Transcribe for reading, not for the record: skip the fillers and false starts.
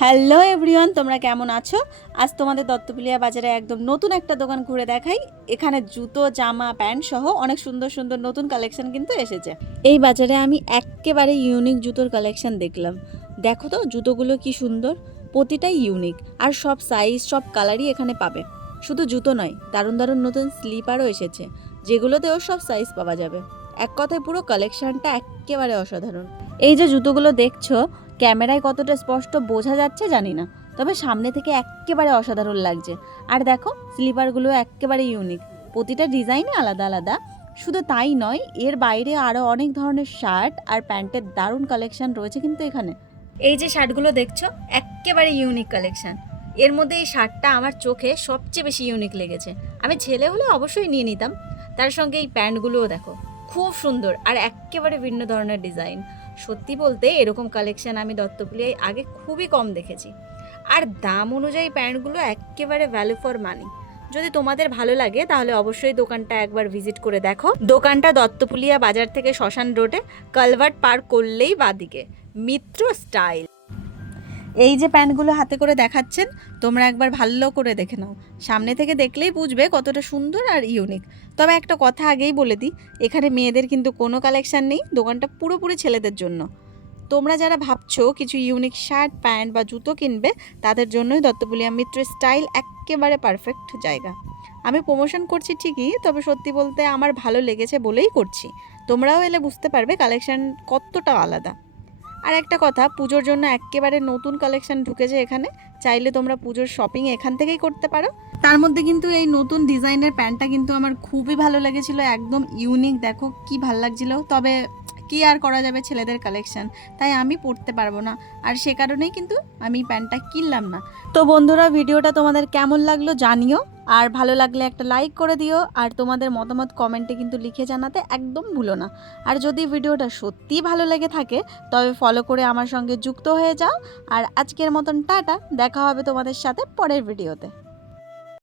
Hello everyone, তোমরা কেমন আছো? আজ তোমাদের দত্তপুলিয়া বাজারে একদম নতুন একটা দোকান ঘুরে দেখাই। এখানে জুতো, জামা, প্যান্ট সহ অনেক সুন্দর সুন্দর নতুন কালেকশন কিন্তু এসেছে। এই বাজারে আমি একেবারে ইউনিক জুতোর কালেকশন দেখলাম। দেখো তো জুতোগুলো কি সুন্দর, প্রতিটাই ইউনিক আর সব সাইজ সব কালারই এখানে পাবে। শুধু জুতো নয়, দারুণ দারুণ নতুন স্লিপারও এসেছে, যেগুলোতেও সব সাইজ পাওয়া যাবে। এক কথায় পুরো কালেকশনটা একেবারে অসাধারণ। এই যে জুতোগুলো দেখছো, ক্যামেরায় কতটা স্পষ্ট বোঝা যাচ্ছে জানি না, তবে সামনে থেকে একেবারে অসাধারণ লাগছে। আর দেখো স্লিপারগুলো একেবারে ইউনিক, প্রতিটা ডিজাইনে আলাদা আলাদা। শুধু তাই নয়, এর বাইরে আরও অনেক ধরনের শার্ট আর প্যান্টের দারুণ কালেকশন রয়েছে কিন্তু এখানে। এই যে শার্টগুলো দেখছো, একেবারে ইউনিক কালেকশন। এর মধ্যে এই শার্টটা আমার চোখে সবচেয়ে বেশি ইউনিক লেগেছে। আমি ছেলে হলে অবশ্যই নিয়ে নিতাম। তার সঙ্গে এই প্যান্টগুলোও দেখো, খুব সুন্দর আর একেবারে ভিন্ন ধরনের ডিজাইন। সত্যি বলতে এরকম কালেকশন আমি দত্তপুলিয়ায় আগে খুবই কম দেখেছি। আর দাম অনুযায়ী প্যান্টগুলো একেবারে ভ্যালু ফর মানি। যদি তোমাদের ভালো লাগে তাহলে অবশ্যই দোকানটা একবার ভিজিট করে দেখো। দোকানটা দত্তপুলিয়া বাজার থেকে শ্মশান রোডে, কালভার্ট পার করলেই বাদিকে, মিত্র স্টাইল। এই যে প্যান্টগুলো হাতে করে দেখাচ্ছেন, তোমরা একবার ভালো করে দেখে নাও। সামনে থেকে দেখলেই বুঝবে কতটা সুন্দর আর ইউনিক। তবে একটা কথা আগেই বলে দিই, এখানে মেয়েদের কিন্তু কোনো কালেকশান নেই, দোকানটা পুরোপুরি ছেলেদের জন্য। তোমরা যারা ভাবছো কিছু ইউনিক শার্ট, প্যান্ট বা জুতো কিনবে, তাদের জন্যই দত্তপুলিয়া মিত্র স্টাইল একেবারে পারফেক্ট জায়গা। আমি প্রমোশন করছি ঠিকই, তবে সত্যি বলতে আমার ভালো লেগেছে বলেই করছি। তোমরাও এলে বুঝতে পারবে কালেকশান কতটা আলাদা। আর একটা কথা, পুজোর জন্য একেবারে নতুন কালেকশন ঢুকেছে এখানে। চাইলে তোমরা পুজোর শপিং এখান থেকেই করতে পারো। তার মধ্যে কিন্তু এই নতুন ডিজাইনের প্যান্টটা কিন্তু আমার খুবই ভালো লেগেছিল, একদম ইউনিক। দেখো কি ভাল লাগছিল। তবে কি আর করা যাবে, ছেলেদের কালেকশন, তাই আমি পরতে পারবো না, আর সে কারণেই কিন্তু আমি প্যান্টটা কিনলাম না। তো বন্ধুরা, ভিডিওটা তোমাদের কেমন লাগলো জানিও, আর ভালো লাগলে একটা লাইক করে দিও, আর তোমাদের মতামত কমেন্টে কিন্তু লিখে জানাতে একদম ভুলো না। আর যদি ভিডিওটা সত্যিই ভালো লেগে থাকে তবে ফলো করে আমার সঙ্গে যুক্ত হয়ে যাও। আর আজকের মতন টাটা, দেখা হবে তোমাদের সাথে পরের ভিডিওতে।